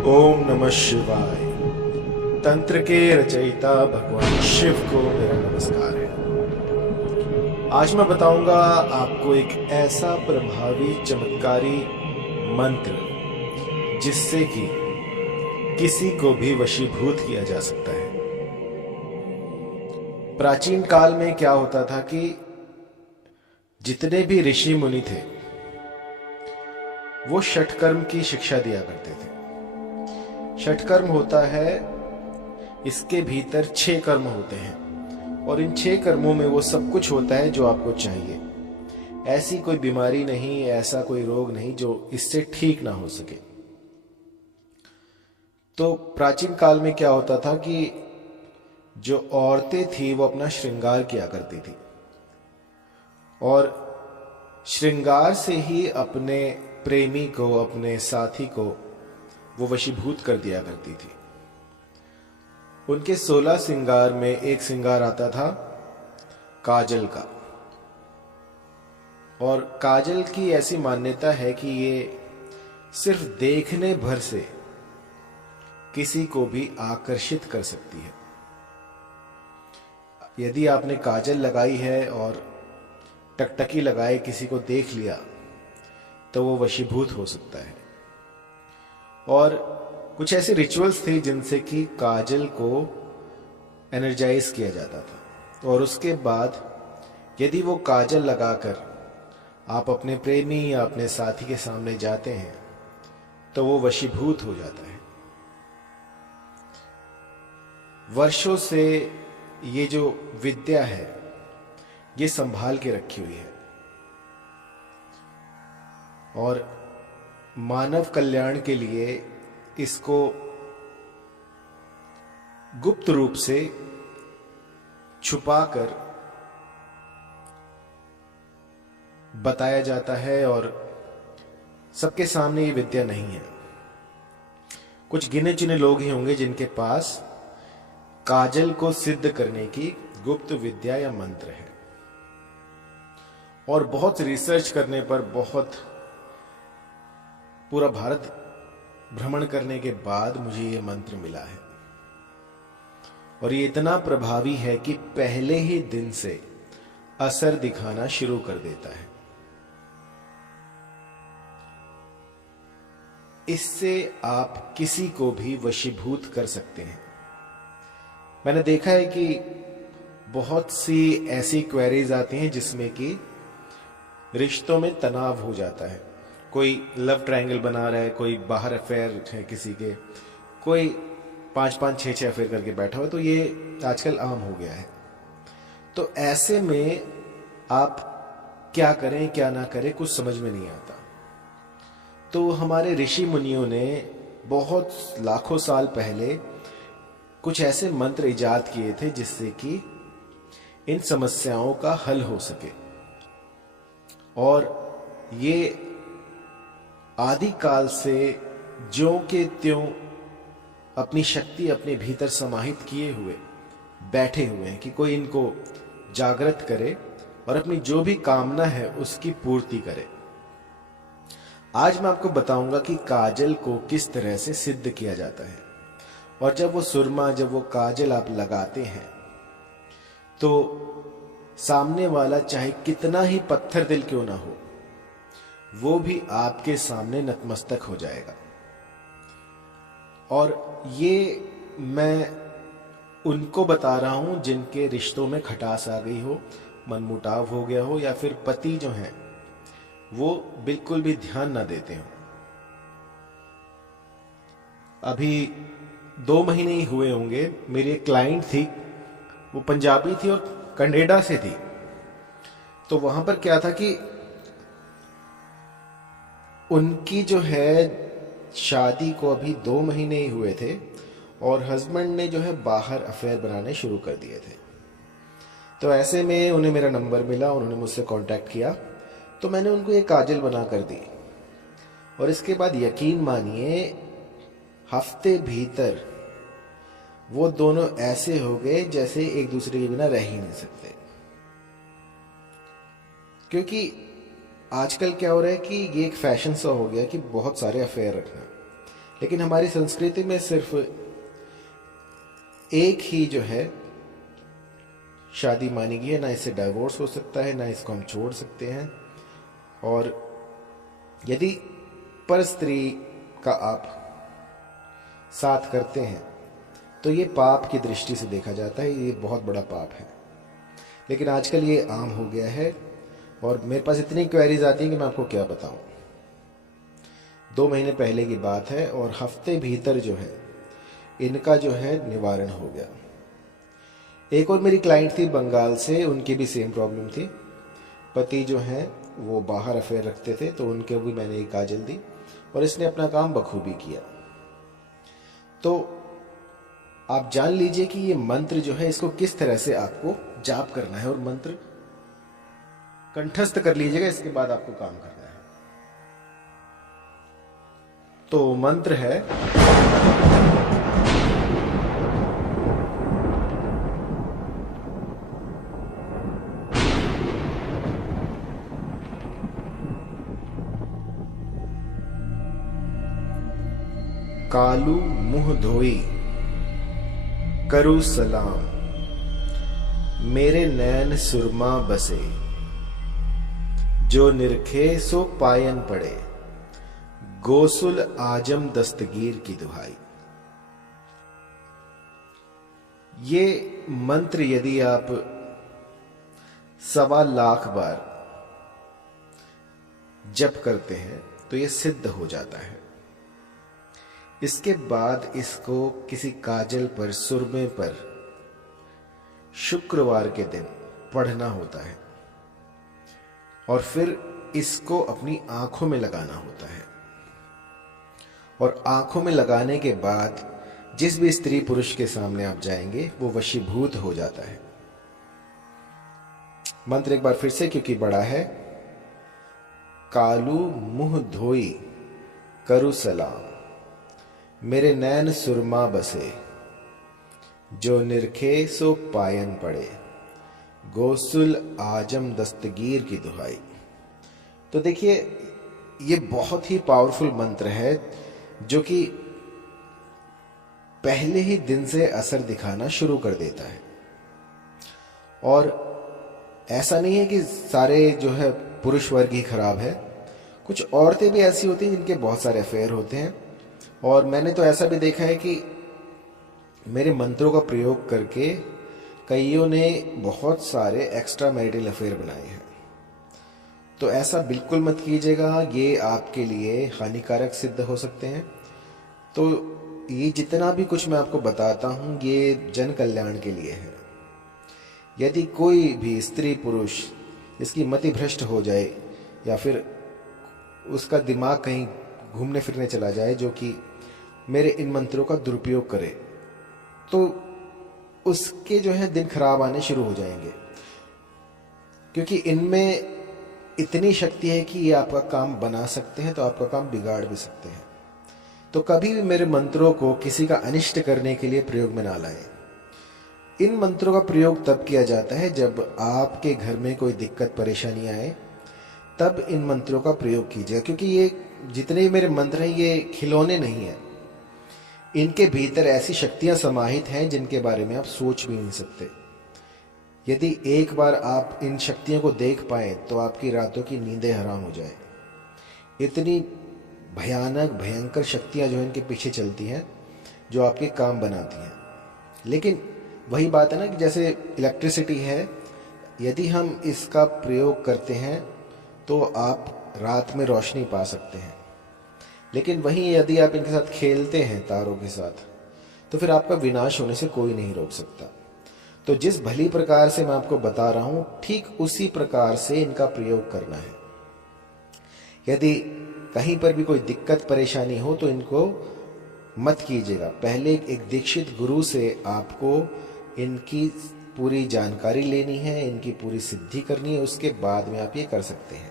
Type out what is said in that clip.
ओम नमः शिवाय। तंत्र के रचयिता भगवान शिव को मेरा नमस्कार है। आज मैं बताऊंगा आपको एक ऐसा प्रभावी चमत्कारी मंत्र जिससे कि किसी को भी वशीभूत किया जा सकता है। प्राचीन काल में क्या होता था कि जितने भी ऋषि मुनि थे वो षटकर्म की शिक्षा दिया करते थे। षटकर्म होता है, इसके भीतर 6 कर्म होते हैं और इन 6 कर्मों में वो सब कुछ होता है जो आपको चाहिए। ऐसी कोई बीमारी नहीं, ऐसा कोई रोग नहीं जो इससे ठीक ना हो सके। तो प्राचीन काल में क्या होता था कि जो औरतें थी वो अपना श्रृंगार किया करती थी और श्रृंगार से ही अपने प्रेमी को, अपने साथी को वो वशीभूत कर दिया करती थी। उनके 16 श्रृंगार में एक श्रृंगार आता था काजल का, और काजल की ऐसी मान्यता है कि ये सिर्फ देखने भर से किसी को भी आकर्षित कर सकती है। यदि आपने काजल लगाई है और टकटकी लगाए किसी को देख लिया तो वो वशीभूत हो सकता है। और कुछ ऐसे रिचुअल्स थे जिनसे कि काजल को एनर्जाइज किया जाता था, और उसके बाद यदि वो काजल लगाकर आप अपने प्रेमी या अपने साथी के सामने जाते हैं तो वो वशीभूत हो जाता है। वर्षों से ये जो विद्या है ये संभाल के रखी हुई है और मानव कल्याण के लिए इसको गुप्त रूप से छुपाकर बताया जाता है और सबके सामने ये विद्या नहीं है। कुछ गिने चुने लोग ही होंगे जिनके पास काजल को सिद्ध करने की गुप्त विद्या या मंत्र है, और बहुत रिसर्च करने पर, बहुत पूरा भारत भ्रमण करने के बाद मुझे ये मंत्र मिला है। और ये इतना प्रभावी है कि पहले ही दिन से असर दिखाना शुरू कर देता है। इससे आप किसी को भी वशीभूत कर सकते हैं। मैंने देखा है कि बहुत सी ऐसी क्वेरीज आती हैं जिसमें कि रिश्तों में तनाव हो जाता है। कोई लव ट्रायंगल बना रहा है, कोई बाहर अफेयर है किसी के, कोई 5-5, 6-6 अफेयर करके बैठा हो, तो ये आजकल आम हो गया है। तो ऐसे में आप क्या करें क्या ना करें कुछ समझ में नहीं आता। तो हमारे ऋषि मुनियों ने बहुत लाखों साल पहले कुछ ऐसे मंत्र इजाद किए थे जिससे कि इन समस्याओं का हल हो सके। और ये आदि काल से ज्यों के त्यों अपनी शक्ति अपने भीतर समाहित किए हुए बैठे हुए हैं कि कोई इनको जागृत करे और अपनी जो भी कामना है उसकी पूर्ति करे। आज मैं आपको बताऊंगा कि काजल को किस तरह से सिद्ध किया जाता है। और जब वो सुरमा, जब वो काजल आप लगाते हैं तो सामने वाला चाहे कितना ही पत्थर दिल क्यों ना हो, वो भी आपके सामने नतमस्तक हो जाएगा। और ये मैं उनको बता रहा हूं जिनके रिश्तों में खटास आ गई हो, मनमुटाव हो गया हो, या फिर पति जो हैं वो बिल्कुल भी ध्यान ना देते हो। अभी 2 महीने ही हुए होंगे, मेरी एक क्लाइंट थी, वो पंजाबी थी और कनाडा से थी। तो वहां पर क्या था कि उनकी जो है शादी को अभी 2 महीने ही हुए थे और हस्बैंड ने जो है बाहर अफेयर बनाने शुरू कर दिए थे। तो ऐसे में उन्हें मेरा नंबर मिला, उन्होंने मुझसे कांटेक्ट किया, तो मैंने उनको एक काजल बना कर दी। और इसके बाद यकीन मानिए हफ्ते भीतर वो दोनों ऐसे हो गए जैसे एक दूसरे के बिना रह ही नहीं सकते। क्योंकि आजकल क्या हो रहा है कि ये एक फैशन सा हो गया कि बहुत सारे अफेयर रखना, लेकिन हमारी संस्कृति में सिर्फ एक ही जो है शादी मानी गई है, ना इससे डाइवोर्स हो सकता है, ना इसको हम छोड़ सकते हैं। और यदि पर स्त्री का आप साथ करते हैं तो ये पाप की दृष्टि से देखा जाता है, ये बहुत बड़ा पाप है। लेकिन आजकल ये आम हो गया है और मेरे पास इतनी क्वेरीज आती हैं कि मैं आपको क्या बताऊं। 2 महीने पहले की बात है और हफ्ते भीतर जो है इनका जो है निवारण हो गया। एक और मेरी क्लाइंट थी बंगाल से, उनकी भी सेम प्रॉब्लम थी। पति जो है वो बाहर अफेयर रखते थे, तो उनके भी मैंने एक काजल दी और इसने अपना काम बखूबी किया। तो आप जान लीजिए कि ये मंत्र जो है इसको किस तरह से आपको जाप करना है और मंत्र कंठस्थ कर लीजिएगा, इसके बाद आपको काम करना है। तो मंत्र है कालू मुंह धोई करू सलाम, मेरे नैन सुरमा बसे, जो निरखे सो पायन पड़े, गोसुल आजम दस्तगीर की दुहाई। ये मंत्र यदि आप 1.25 लाख बार जप करते हैं तो ये सिद्ध हो जाता है। इसके बाद इसको किसी काजल पर, सुरमे पर शुक्रवार के दिन पढ़ना होता है और फिर इसको अपनी आंखों में लगाना होता है। और आंखों में लगाने के बाद जिस भी स्त्री पुरुष के सामने आप जाएंगे वो वशीभूत हो जाता है। मंत्र एक बार फिर से, क्योंकि बड़ा है। कालू मुंह धोई करू सलाम, मेरे नैन सुरमा बसे, जो निरखे सो पायन पड़े, गोसुल आजम दस्तगीर की दुहाई। तो देखिए ये बहुत ही पावरफुल मंत्र है जो कि पहले ही दिन से असर दिखाना शुरू कर देता है। और ऐसा नहीं है कि सारे जो है पुरुष वर्ग ही खराब है, कुछ औरतें भी ऐसी होती हैं जिनके बहुत सारे अफेयर होते हैं। और मैंने तो ऐसा भी देखा है कि मेरे मंत्रों का प्रयोग करके कईयों ने बहुत सारे एक्स्ट्रा मैरिटल अफेयर बनाए हैं। तो ऐसा बिल्कुल मत कीजिएगा, ये आपके लिए हानिकारक सिद्ध हो सकते हैं। तो ये जितना भी कुछ मैं आपको बताता हूँ ये जन कल्याण के लिए है। यदि कोई भी स्त्री पुरुष इसकी मति भ्रष्ट हो जाए या फिर उसका दिमाग कहीं घूमने फिरने चला जाए जो कि मेरे इन मंत्रों का दुरुपयोग करे, तो उसके जो है दिन खराब आने शुरू हो जाएंगे, क्योंकि इनमें इतनी शक्ति है कि ये आपका काम बना सकते हैं तो आपका काम बिगाड़ भी सकते हैं। तो कभी भी मेरे मंत्रों को किसी का अनिष्ट करने के लिए प्रयोग में ना लाएं। इन मंत्रों का प्रयोग तब किया जाता है जब आपके घर में कोई दिक्कत परेशानी आए, तब इन मंत्रों का प्रयोग कीजिए। क्योंकि ये जितने मेरे मंत्र हैं ये खिलौने नहीं हैं, इनके भीतर ऐसी शक्तियां समाहित हैं जिनके बारे में आप सोच भी नहीं सकते। यदि एक बार आप इन शक्तियों को देख पाए तो आपकी रातों की नींदें हराम हो जाए। इतनी भयानक भयंकर शक्तियां जो इनके पीछे चलती हैं, जो आपके काम बनाती हैं। लेकिन वही बात है ना कि जैसे इलेक्ट्रिसिटी है, यदि हम इसका प्रयोग करते हैं तो आप रात में रोशनी पा सकते हैं। लेकिन वहीं यदि आप इनके साथ खेलते हैं तारों के साथ, तो फिर आपका विनाश होने से कोई नहीं रोक सकता। तो जिस भली प्रकार से मैं आपको बता रहा हूं ठीक उसी प्रकार से इनका प्रयोग करना है। यदि कहीं पर भी कोई दिक्कत परेशानी हो तो इनको मत कीजिएगा। पहले एक दीक्षित गुरु से आपको इनकी पूरी जानकारी लेनी है, इनकी पूरी सिद्धि करनी है, उसके बाद में आप ये कर सकते हैं।